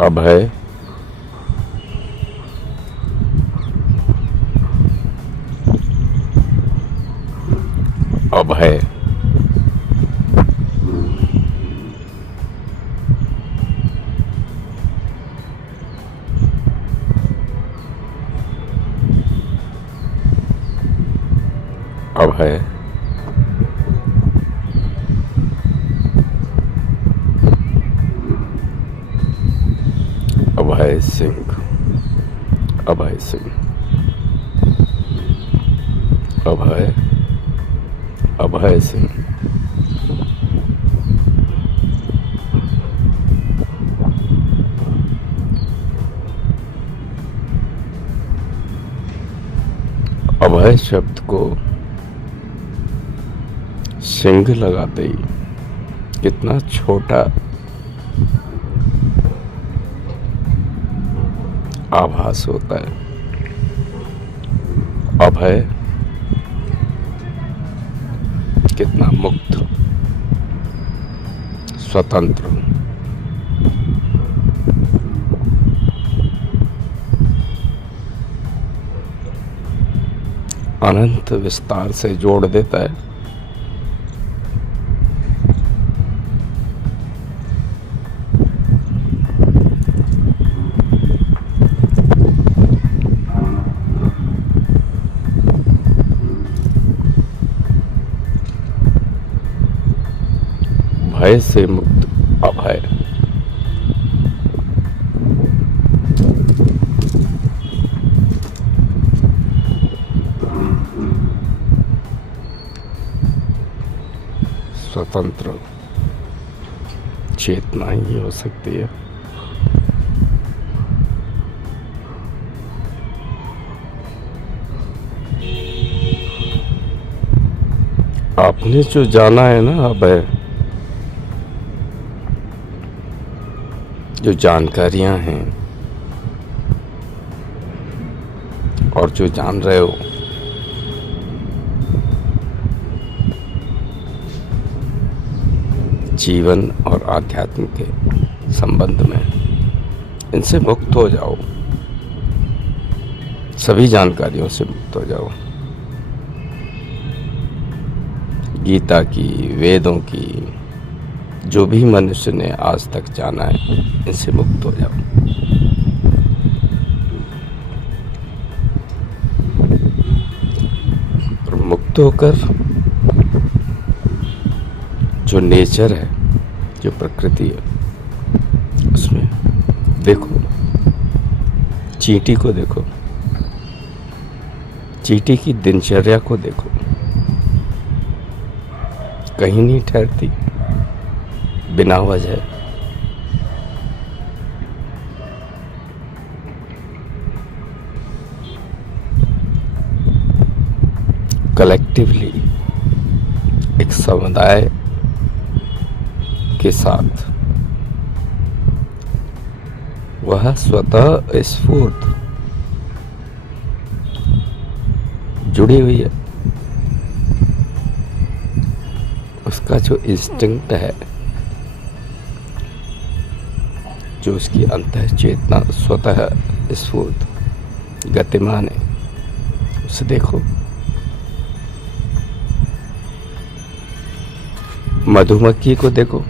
अभय, अभय, अभय, अभय सिंह, अभय सिंह, अभय, अभय सिंह, अभय शब्द को सिंह लगाते ही कितना छोटा आभास होता है। अभय कितना मुक्त, स्वतंत्र, अनंत विस्तार से जोड़ देता है। भय से मुक्त अभय, स्वतंत्र चेतना ही हो सकती है। आपने जो जाना है ना अभय, जो जानकारियां हैं और जो जान रहे हो, जीवन और आध्यात्म के संबंध में, इनसे मुक्त हो जाओ। सभी जानकारियों से मुक्त हो जाओ। गीता की, वेदों की, जो भी मनुष्य ने आज तक जाना है, इनसे मुक्त हो जाओ। और मुक्त होकर जो नेचर है, जो प्रकृति है, उसमें देखो, चींटी को देखो, चींटी की दिनचर्या को देखो, कहीं नहीं ठहरती बिना वजह। कलेक्टिवली एक समुदाय के साथ वह स्वतः स्फूर्त जुड़ी हुई है। उसका जो इंस्टिंक्ट है, जो उसकी अंतः चेतना स्वतः स्फूर्त गतिमान है, उसे देखो। मधुमक्खी को देखो,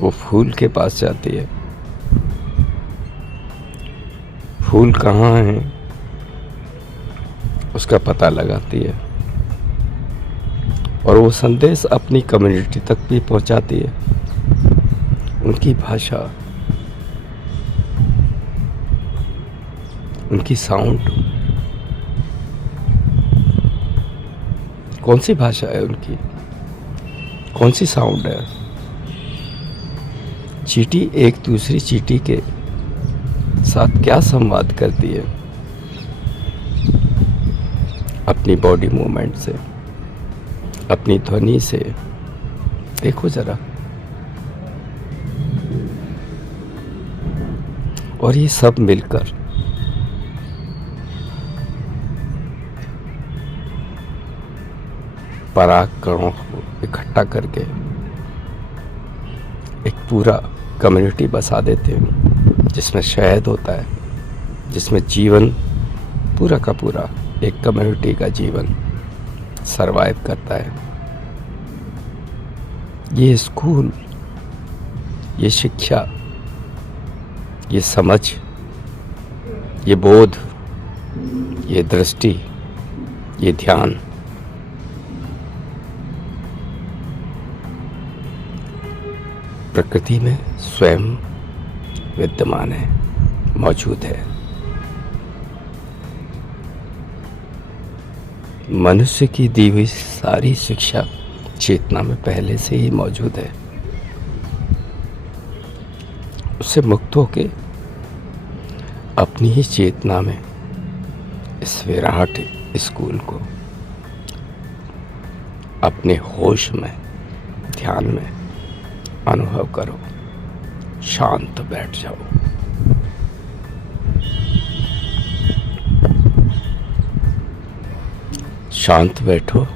वो फूल के पास जाती है। फूल कहाँ है उसका पता लगाती है, और वो संदेश अपनी कम्युनिटी तक भी पहुंचाती है। उनकी भाषा, उनकी साउंड, कौन सी भाषा है उनकी, कौन सी साउंड है। चींटी एक दूसरी चींटी के साथ क्या संवाद करती है, अपनी बॉडी मूवमेंट से, अपनी ध्वनि से। देखो जरा। और ये सब मिलकर पराग कणों को इकट्ठा करके एक पूरा कम्युनिटी बसा देते हैं, जिसमें शहद होता है, जिसमें जीवन पूरा का पूरा एक कम्युनिटी का जीवन सरवाइव करता है। ये स्कूल, ये शिक्षा, ये समझ, ये बोध, ये दृष्टि, ये ध्यान प्रकृति में स्वयं विद्यमान है, मौजूद है। मनुष्य की दी हुई सारी शिक्षा चेतना में पहले से ही मौजूद है। उससे मुक्त होके अपनी ही चेतना में इस विराट स्कूल को अपने होश में, ध्यान में अनुभव करो। शांत बैठ जाओ। शांत बैठो।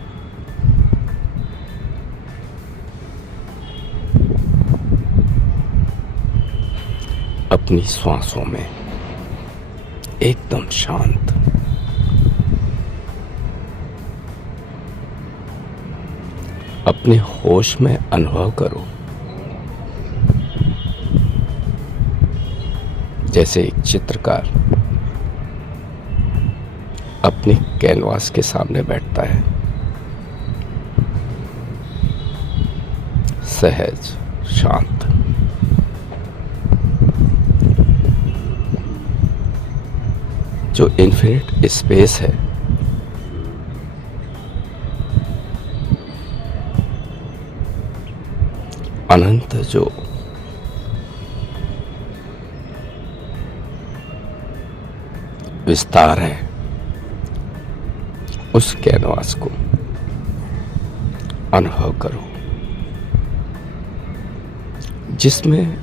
अपनी श्वासों में एकदम शांत। अपने होश में अनुभव करो, जैसे एक चित्रकार अपने कैनवास के सामने बैठता है, सहज, शांत। जो इन्फिनिट स्पेस है, अनंत जो विस्तार है, उस कैनवास को अनुभव करो, जिसमें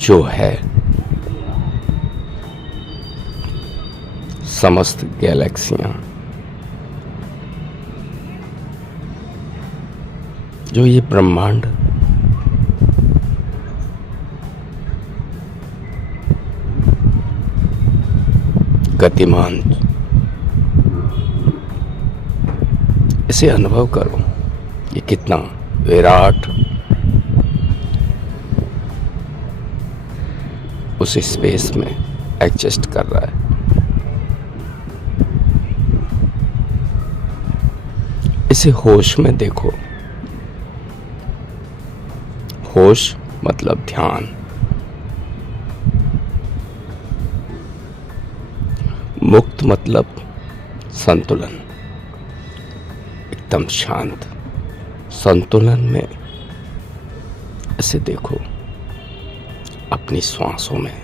जो है समस्त गैलेक्सियां, जो ये ब्रह्मांड गतिमान, इसे अनुभव करो। ये कितना विराट उस स्पेस में एडजस्ट कर रहा है। इसे होश में देखो। होश मतलब ध्यान। मुक्त मतलब संतुलन, एकदम शांत। संतुलन में इसे देखो, अपनी श्वासों में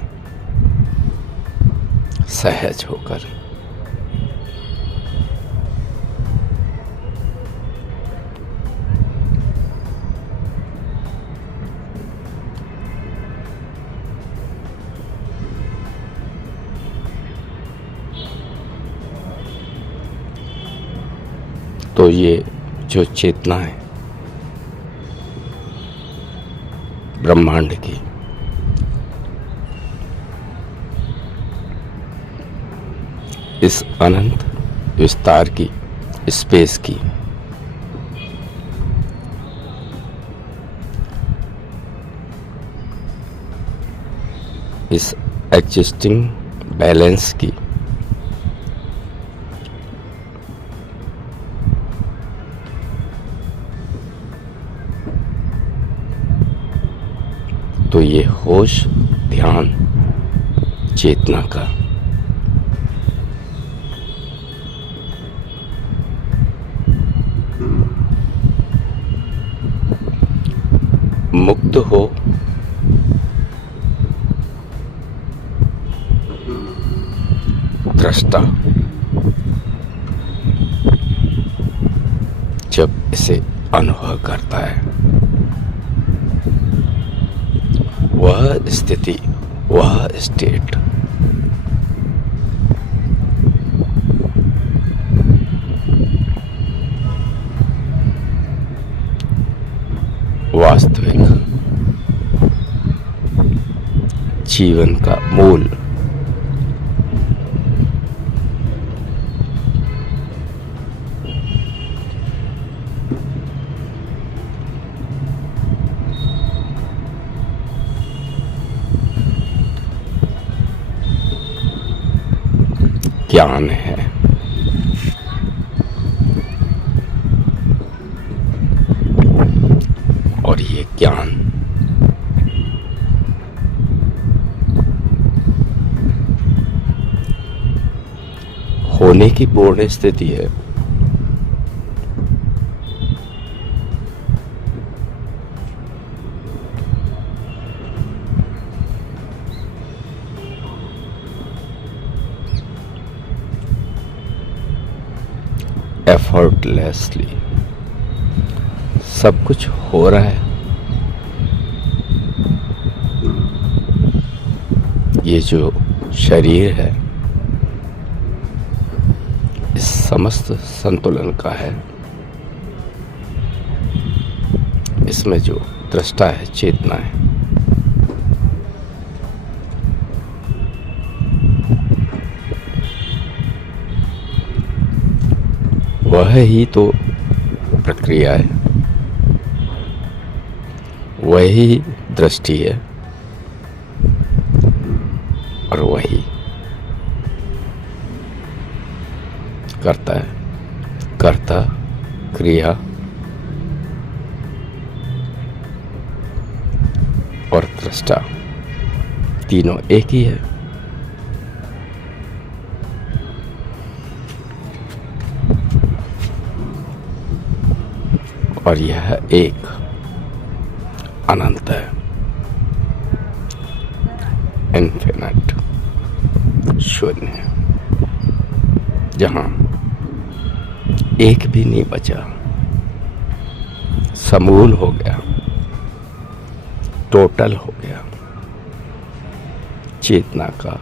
सहज होकर। तो ये जो चेतना है ब्रह्मांड की, इस अनंत विस्तार की, स्पेस की, इस एग्जिस्टिंग बैलेंस की, तो ये होश, ध्यान, चेतना का मुक्त हो दृष्टा जब इसे अनुभव करता है, वह स्थिति, वह स्टेट वास्तविक जीवन का मूल ज्ञान है। और ये ज्ञान होने की पूर्ण स्थिति है। एफर्टलेसली सब कुछ हो रहा है। ये जो शरीर है इस समस्त संतुलन का है। इसमें जो दृष्टा है, चेतना है, वह ही तो प्रक्रिया है, वही दृष्टि है और वही करता है। कर्ता, क्रिया और दृष्टा तीनों एक ही है। और यह एक अनंत है, इन्फिनिट, शून्य, जहां एक भी नहीं बचा, समूल हो गया, टोटल हो गया, चेतना का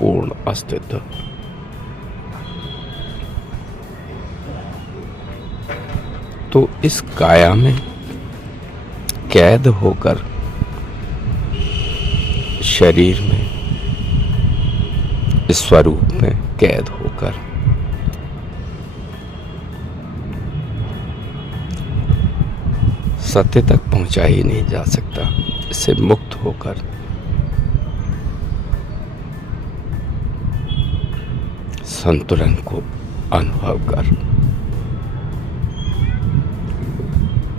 पूर्ण अस्तित्व। तो इस काया में कैद होकर, शरीर में, इस स्वरूप में कैद होकर सत्य तक पहुंचा ही नहीं जा सकता। इससे मुक्त होकर संतुलन को अनुभव कर,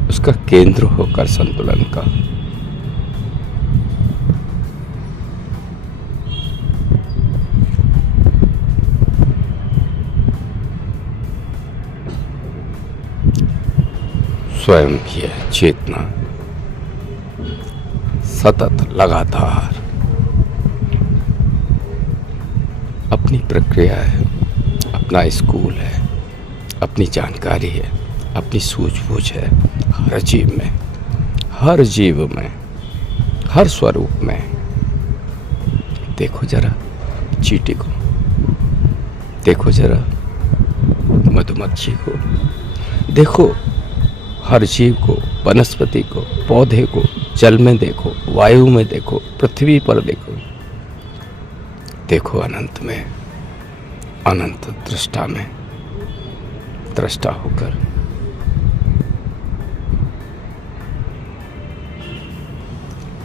उसका केंद्र होकर संतुलन का, स्वयं की है चेतना सतत लगातार अपनी प्रक्रिया है, अपना स्कूल है, अपनी जानकारी है, अपनी सूझबूझ है। हर जीव में, हर जीव में, हर स्वरूप में। देखो जरा चींटी को, देखो जरा मधुमक्खी को, देखो हर जीव को, वनस्पति को, पौधे को, जल में देखो, वायु में देखो, पृथ्वी पर देखो। देखो अनंत में, अनंत दृष्टा में, दृष्टा होकर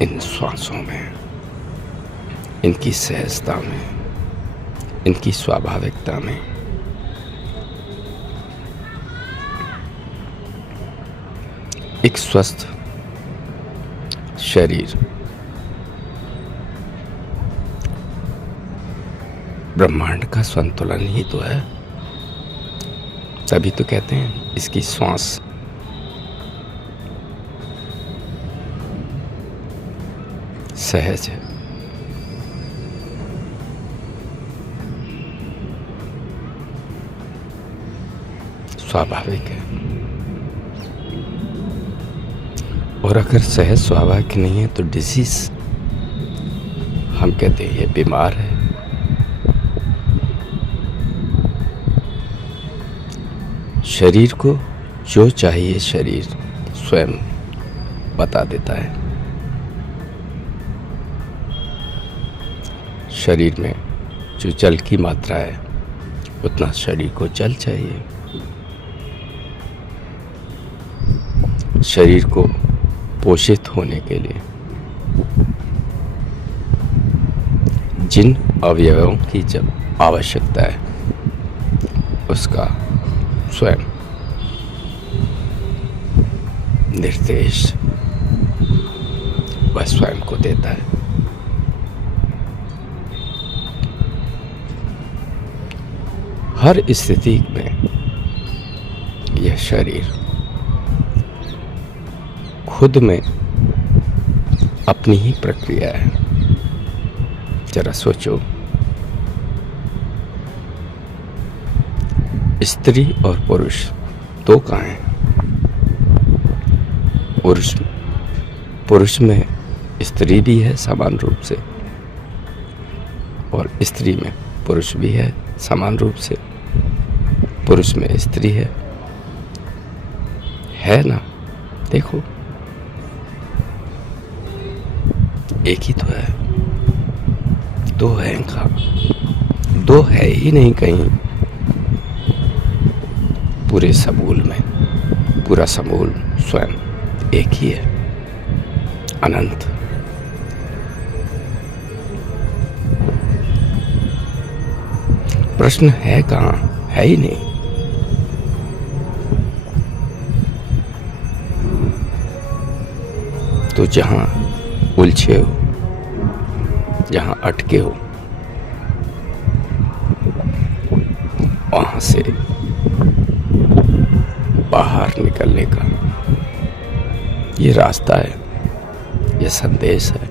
इन श्वासों में, इनकी सहजता में, इनकी स्वाभाविकता में एक स्वस्थ शरीर ब्रह्मांड का संतुलन ही तो है। तभी तो कहते हैं इसकी श्वास सहज है, स्वाभाविक है। और अगर सहज स्वाभाविक नहीं है तो डिजीज, हम कहते हैं ये बीमार है। शरीर को जो चाहिए शरीर स्वयं बता देता है। शरीर में जो जल की मात्रा है उतना शरीर को जल चाहिए। शरीर को पोषित होने के लिए जिन अवयवों की जब आवश्यकता है उसका स्वयं निर्देश वह स्वयं को देता है। हर स्थिति में यह शरीर खुद में अपनी ही प्रक्रिया है। जरा सोचो, स्त्री और पुरुष दो कहाँ हैं? पुरुष में स्त्री भी है समान रूप से और स्त्री में पुरुष भी है समान रूप से। पुरुष में स्त्री है ना? देखो, एक ही तो है, दो है कहाँ? दो है ही नहीं कहीं पूरे समूल में। पूरा समूल स्वयं एक ही है, अनंत। प्रश्न है कहाँ? है ही नहीं। तो जहां उलझे हो, जहां अटके हो, वहां से बाहर निकलने का ये रास्ता है, ये संदेश है,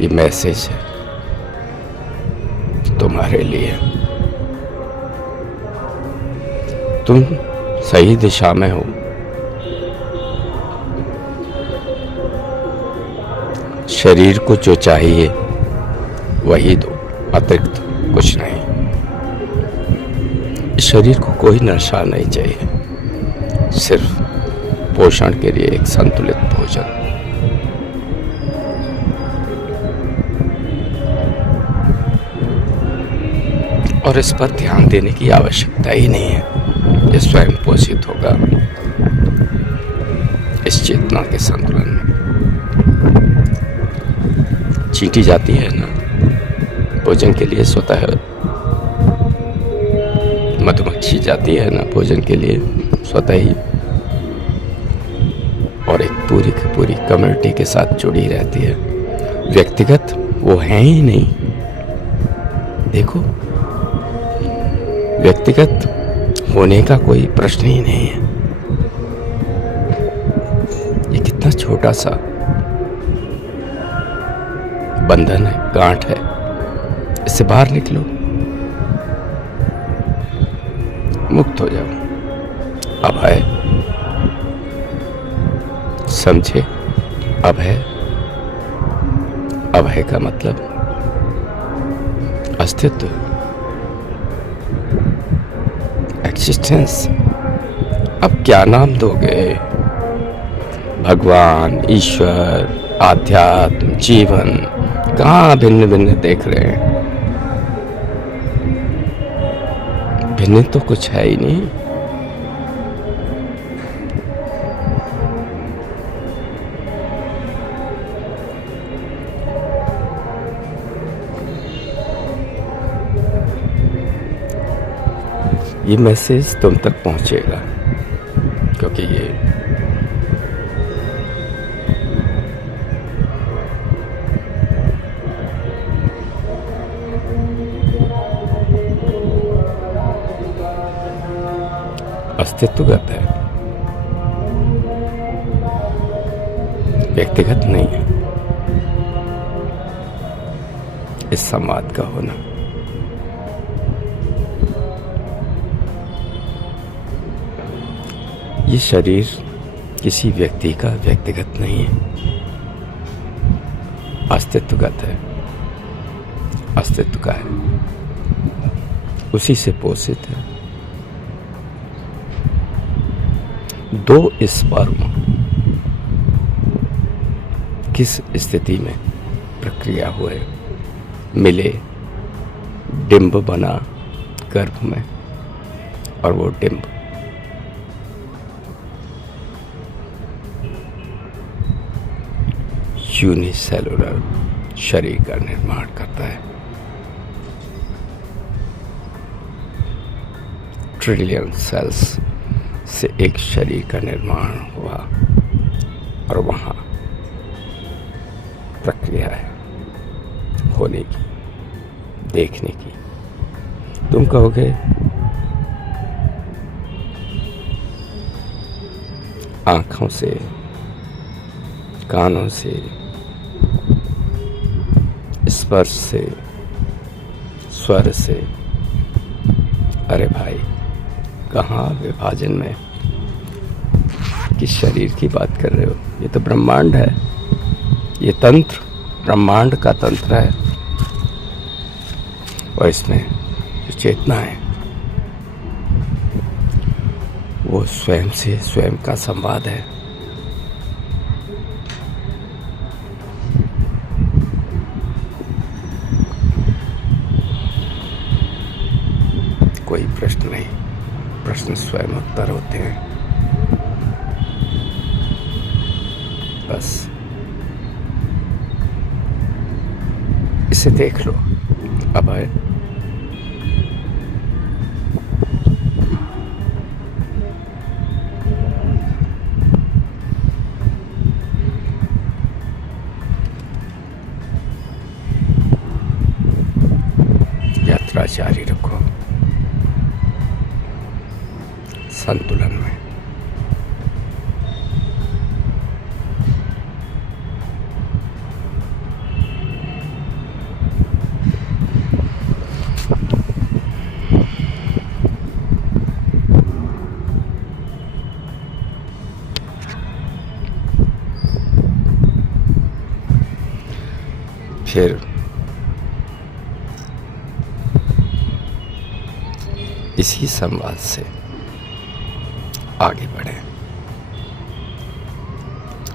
ये मैसेज है तुम्हारे लिए। तुम सही दिशा में हो। शरीर को जो चाहिए वही दो, अतिरिक्त कुछ नहीं। शरीर को कोई नशा नहीं चाहिए, सिर्फ पोषण के लिए एक संतुलित भोजन। और इस पर ध्यान देने की आवश्यकता ही नहीं है, ये स्वयं पोषित होगा इस चेतना के संतुलन में। चींटी जाती है ना भोजन के लिए स्वतः, मधुमक्खी जाती है ना भोजन के लिए स्वतः ही, और एक पूरी की पूरी कम्युनिटी के साथ जुड़ी रहती है। व्यक्तिगत वो है ही नहीं। देखो, व्यक्तिगत होने का कोई प्रश्न ही नहीं है। ये कितना छोटा सा बंधन है, गांठ है, इससे बाहर निकलो, मुक्त हो जाओ। अभय समझे? अभय, अभय का मतलब अस्तित्व, एक्सिस्टेंस। अब क्या नाम दोगे? भगवान, ईश्वर, आध्यात्म, जीवन, कहाँ भिन्न भिन्न देख रहे हैं? भिन्न तो कुछ है ही नहीं। ये मैसेज तुम तक पहुंचेगा, क्योंकि ये अस्तित्वगत है, व्यक्तिगत नहीं है। इस संवाद का होना ये शरीर किसी व्यक्ति का व्यक्तिगत नहीं है, अस्तित्वगत है, अस्तित्व का है, उसी से पोषित है। दो स्पर्म किस स्थिति में प्रक्रिया हुए, मिले, डिंब बना गर्भ में, और वो डिंब यूनिसेलुलर शरीर का निर्माण करता है। ट्रिलियन सेल्स से एक शरीर का निर्माण हुआ, और वहाँ प्रक्रिया है होने की, देखने की। तुम कहोगे आँखों से, कानों से, स्पर्श से, स्वर से। अरे भाई, कहाँ विभाजन में किस शरीर की बात कर रहे हो? ये तो ब्रह्मांड है, ये तंत्र ब्रह्मांड का तंत्र है, और इसमें जो चेतना है वो स्वयं से स्वयं का संवाद है। कोई प्रश्न नहीं, प्रश्न स्वयं उत्तर होते हैं। बस इसे देख लो। अब है यात्रा जारी रखो संतुलन में। फिर इसी संवाद से आगे बढ़ें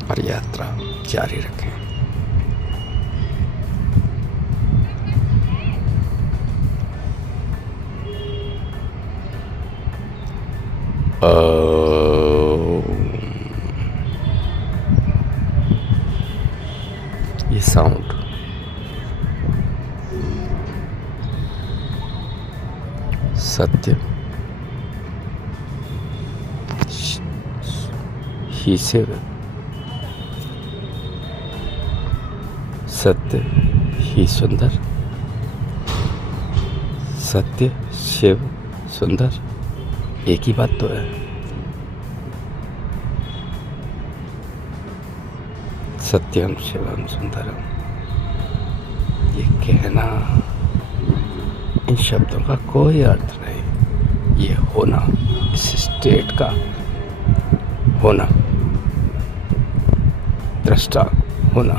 और यात्रा जारी रखें। ये साउंड सत्य ही शिव, सत्य ही सुंदर, सत्य शिव सुंदर एक ही बात तो है। सत्यम शिवम सुंदरम, ये कहना, इन शब्दों का कोई अर्थ नहीं। ये होना, इस स्टेट का होना, दृष्टा होना,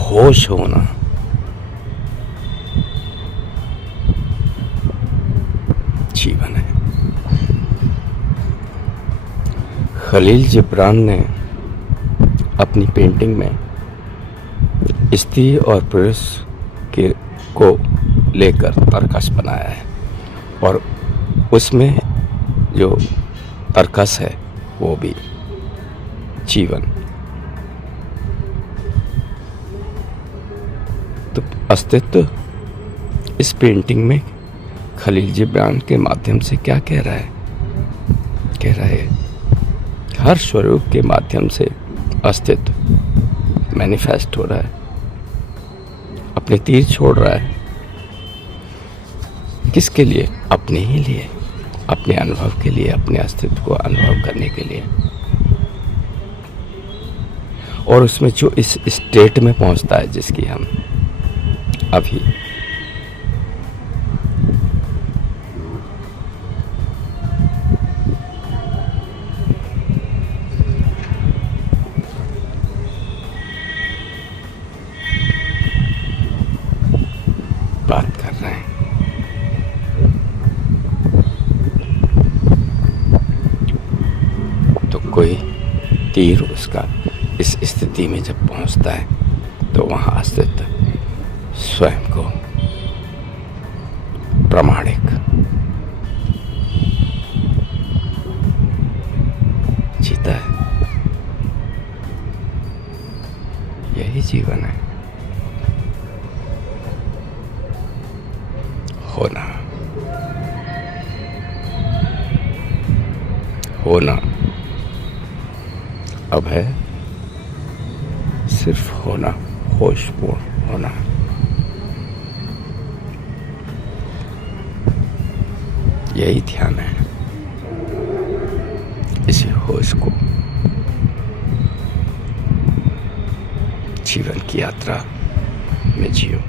होश होना, जीवन है। खलील जिब्रान ने अपनी पेंटिंग में स्त्री और पुरुष को लेकर तर्कस बनाया है, और उसमें जो तर्कस है वो भी जीवन। तो अस्तित्व इस पेंटिंग में खलील जिब्रान के माध्यम से क्या कह रहा है? कह रहा है हर स्वरूप के माध्यम से अस्तित्व मैनिफेस्ट हो रहा है, अपने तीर छोड़ रहा है। किसके लिए? अपने ही लिए, अपने अनुभव के लिए, अपने अस्तित्व को अनुभव करने के लिए। और उसमें जो इस स्टेट में पहुंचता है जिसकी हम अभी बात कर रहे हैं, कोई तीर उसका इस स्थिति में जब पहुंचता है तो वहां स्थित स्वयं को प्रामाणिक जीता है। यही जीवन है। होना होना अब है सिर्फ होना, होशपूर्ण होना। यही ध्यान है। इसी होश को जीवन की यात्रा में जियो।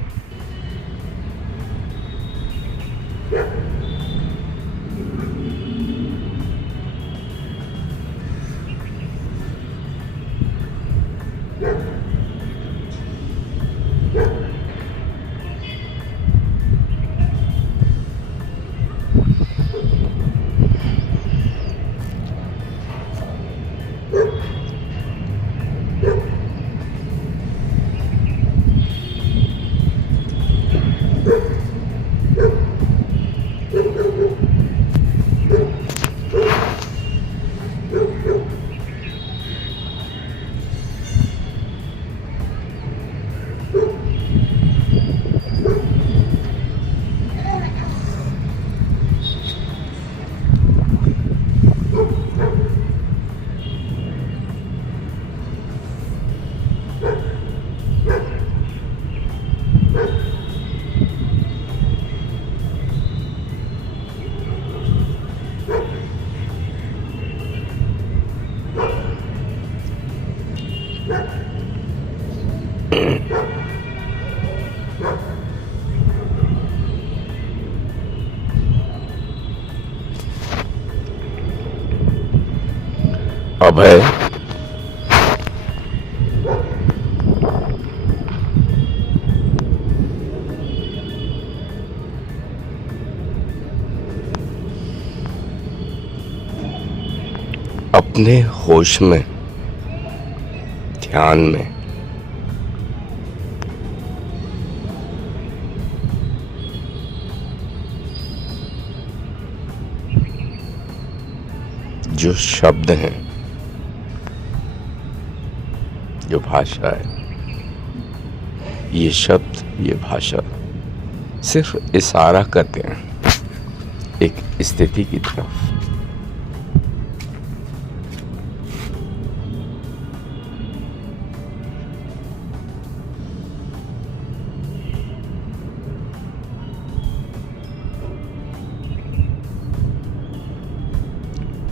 अब है अपने होश में, ध्यान में जो शब्द हैं, जो भाषा है, ये शब्द, ये भाषा सिर्फ इशारा करते हैं एक स्थिति की तरफ।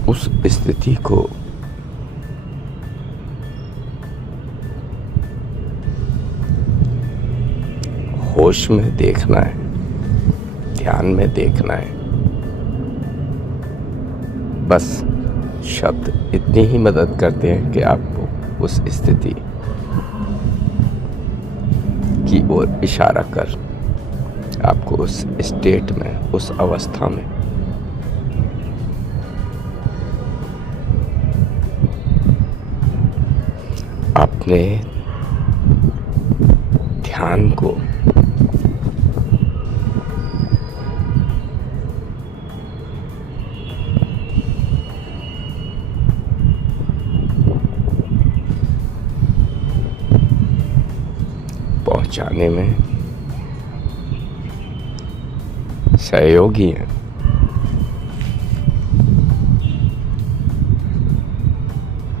उस स्थिति को होश में देखना है, ध्यान में देखना है। बस शब्द इतनी ही मदद करते हैं कि आपको उस स्थिति की ओर इशारा कर आपको उस स्टेट में, उस अवस्था में अपने ध्यान को पहुंचाने में सहयोगी हैं।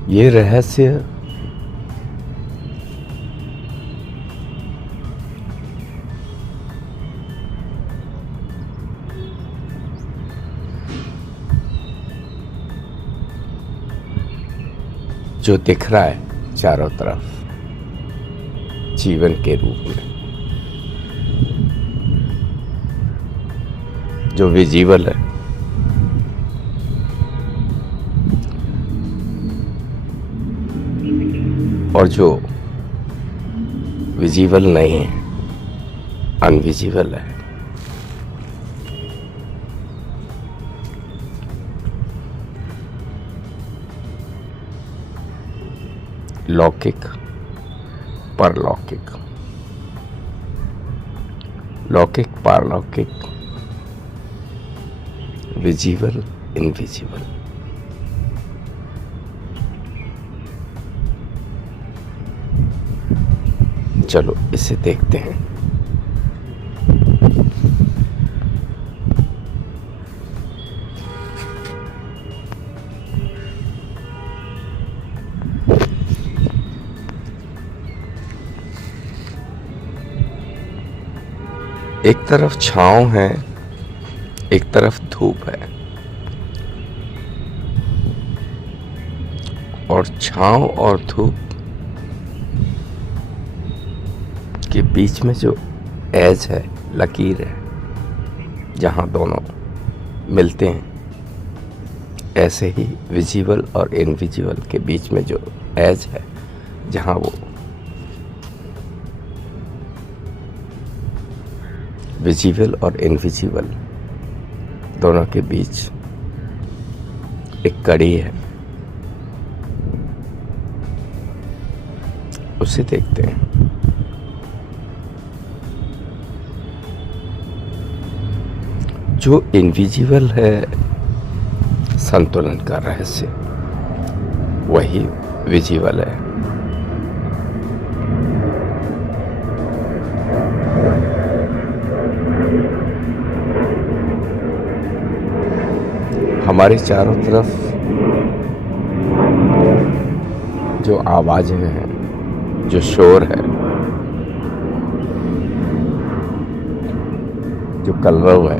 ये रहस्य जो दिख रहा है चारों तरफ जीवन के रूप में, जो विजिबल है, और जो विजिबल नहीं है, अनविजिबल है। लौकिक, परलौकिक, लौकिक, पारलौकिक, विजिबल, इनविजिबल। चलो इसे देखते हैं। एक तरफ छांव है, एक तरफ धूप है, और छांव और धूप के बीच में जो एज है, लकीर है, जहां दोनों मिलते हैं, ऐसे ही विजिबल और इनविजिबल के बीच में जो एज है, जहां वो विजिबल और इनविजिबल दोनों के बीच एक कड़ी है, उसे देखते हैं। जो इनविजिबल है, संतुलन का रहस्य, वही विजिबल है। हमारे चारों तरफ जो आवाजें हैं, जो शोर है, जो कलरव है,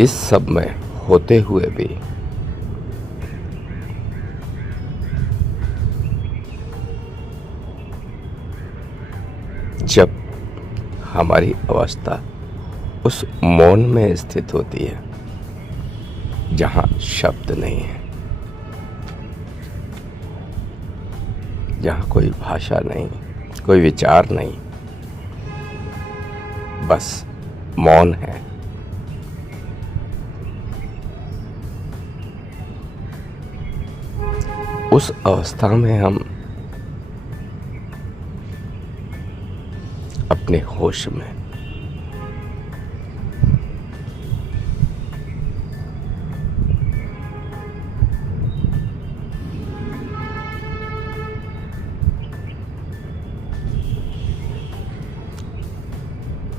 इस सब में होते हुए भी जब हमारी अवस्था उस मौन में स्थित होती है जहां शब्द नहीं है, जहां कोई भाषा नहीं, कोई विचार नहीं, बस मौन है, उस अवस्था में हम अपने होश में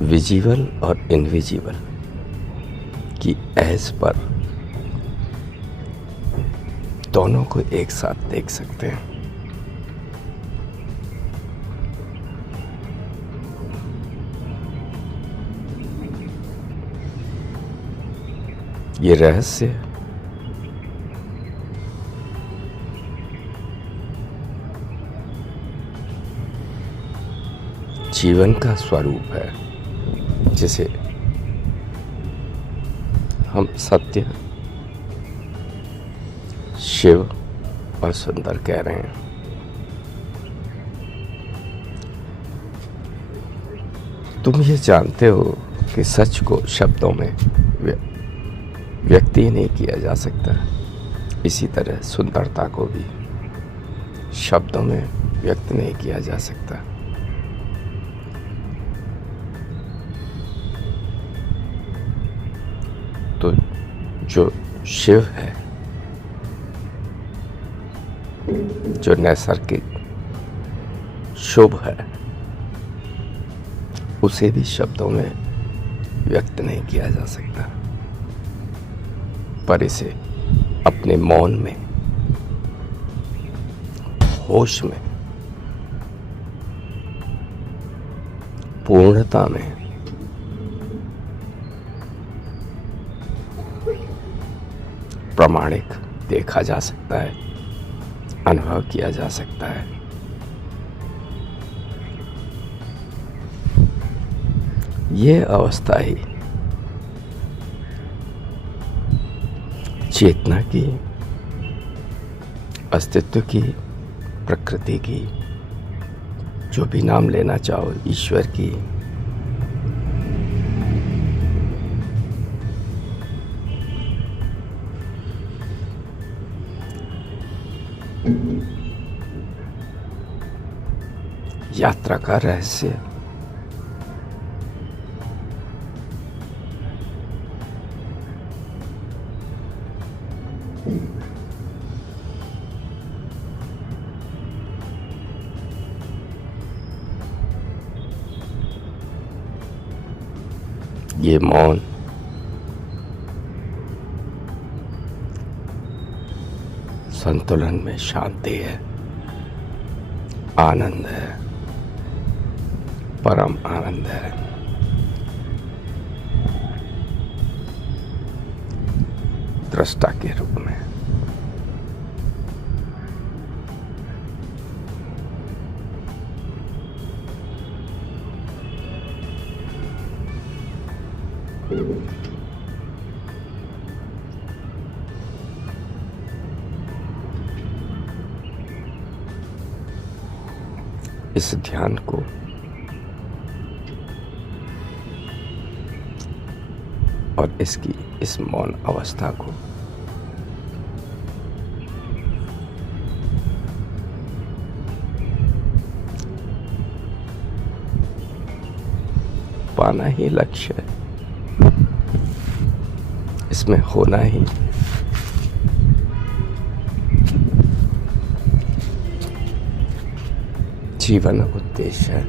विजिबल और इनविजिबल की एज पर दोनों को एक साथ देख सकते हैं। ये रहस्य जीवन का स्वरूप है, जिसे हम सत्य, शिव और सुंदर कह रहे हैं। तुम ये जानते हो कि सच को शब्दों में व्यक्त ही नहीं किया जा सकता, इसी तरह सुंदरता को भी शब्दों में व्यक्त नहीं किया जा सकता। तो जो शिव है, जो नैसर्गिक शुभ है, उसे भी शब्दों में व्यक्त नहीं किया जा सकता, पर इसे अपने मौन में, होश में, पूर्णता में प्रामाणिक देखा जा सकता है, अनुभव किया जा सकता है। ये अवस्था ही चेतना की, अस्तित्व की, प्रकृति की जो भी नाम लेना चाहो ईश्वर की, यात्रा का रहस्य ये मौन संतुलन में शांति है, आनंद है, परम आनंद है। दृष्टा के रूप में इस ध्यान को और इसकी इस मौन अवस्था को पाना ही लक्ष्य है, इसमें होना ही जीवन उद्देश्य है।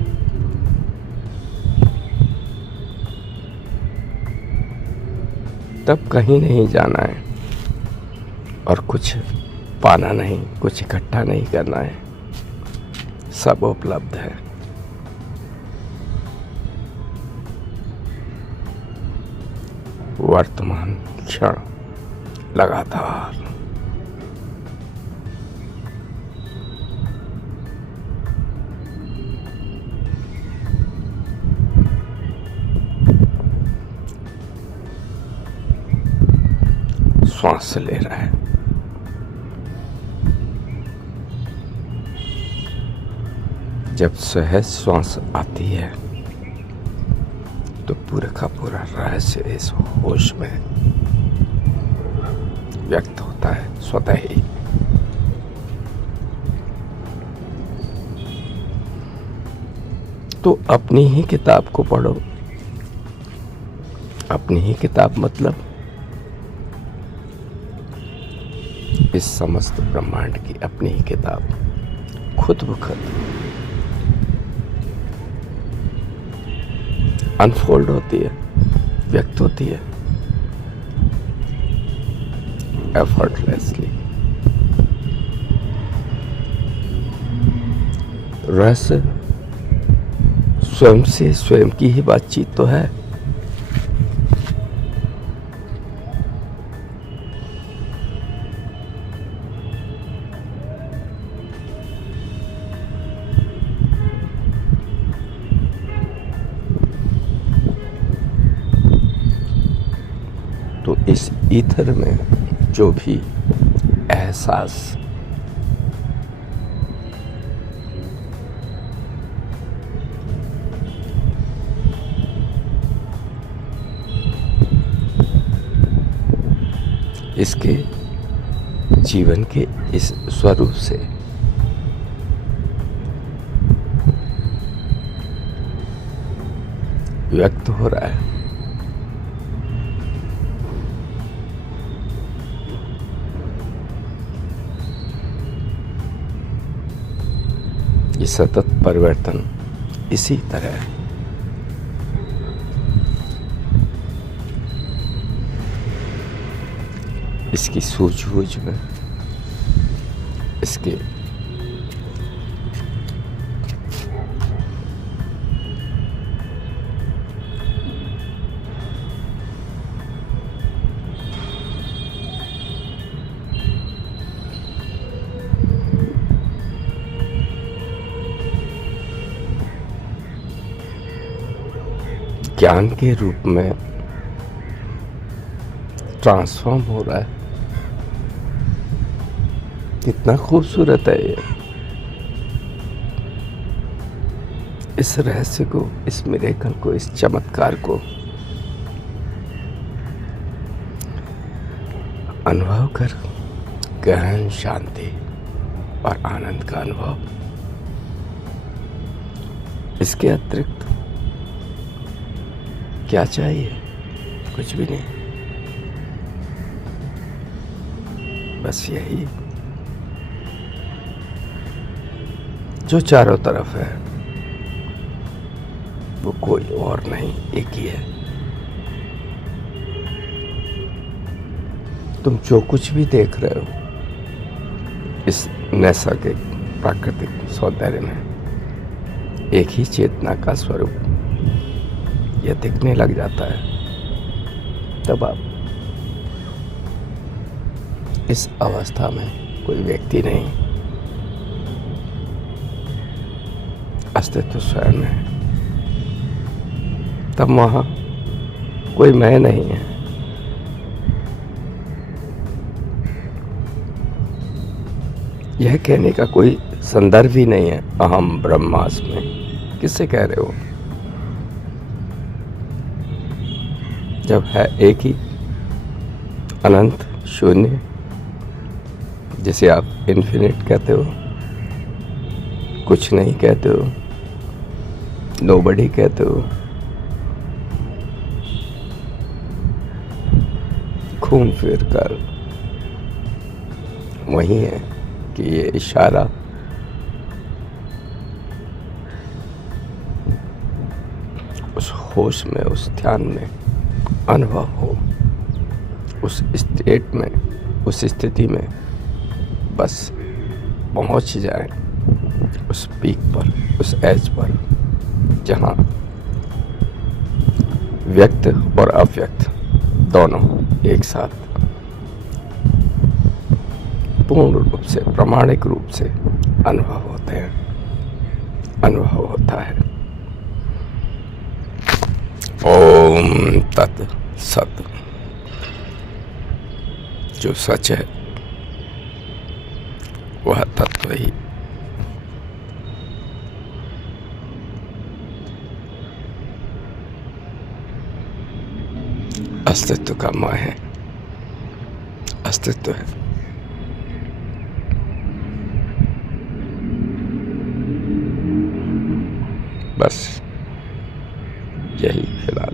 तब कहीं नहीं जाना है और कुछ पाना नहीं, कुछ इकट्ठा नहीं करना है, सब उपलब्ध है। वर्तमान क्षण लगातार श्वास ले रहा है। जब सहज श्वास आती है तो पूरा का पूरा रहस्य इस होश में व्यक्त होता है स्वतः ही। तो अपनी ही किताब को पढ़ो। अपनी ही किताब मतलब इस समस्त ब्रह्मांड की अपनी ही किताब खुद ब खुद अनफोल्ड होती है, व्यक्त होती है एफर्टलेसली। रहस्य स्वयं से स्वयं की ही बातचीत तो है। तो इस ईथर में जो भी एहसास इसके जीवन के इस स्वरूप से व्यक्त हो रहा है, ये सतत परिवर्तन इसी तरह है। इसकी सूझबूझ में, इसके ज्ञान के रूप में ट्रांसफॉर्म हो रहा है। कितना खूबसूरत है ये। इस रहस्य को, इस मिरेकल को, इस चमत्कार को अनुभव कर गहन शांति और आनंद का अनुभव। इसके अतिरिक्त क्या चाहिए? कुछ भी नहीं, बस यही जो चारों तरफ है वो कोई और नहीं, एक ही है। तुम जो कुछ भी देख रहे हो इस नैसर्गिक प्राकृतिक सौंदर्य में, एक ही चेतना का स्वरूप यह दिखने लग जाता है, तब आप इस अवस्था में कोई व्यक्ति नहीं, अस्तित्व स्वयं है। तब वहाँ कोई मैं नहीं है। यह कहने का कोई संदर्भ ही नहीं है अहम ब्रह्मास्मि में। किससे कह रहे हो? जब है एक ही अनंत शून्य, जिसे आप इन्फिनिट कहते हो, कुछ नहीं कहते हो, नोबडी कहते हो, घूम फिर कर वही है कि ये इशारा उस होश में, उस ध्यान में अनुभव हो, उस स्टेट में, उस स्थिति में बस पहुंच जाए, उस पीक पर, उस एज पर, जहां व्यक्त और अव्यक्त दोनों एक साथ पूर्ण रूप से, प्रामाणिक रूप से अनुभव होते हैं, अनुभव होता है। ओम तत् सत। जो सच है वह तत्व ही अस्तित्व का मैं है, अस्तित्व है। बस यही फिलहाल।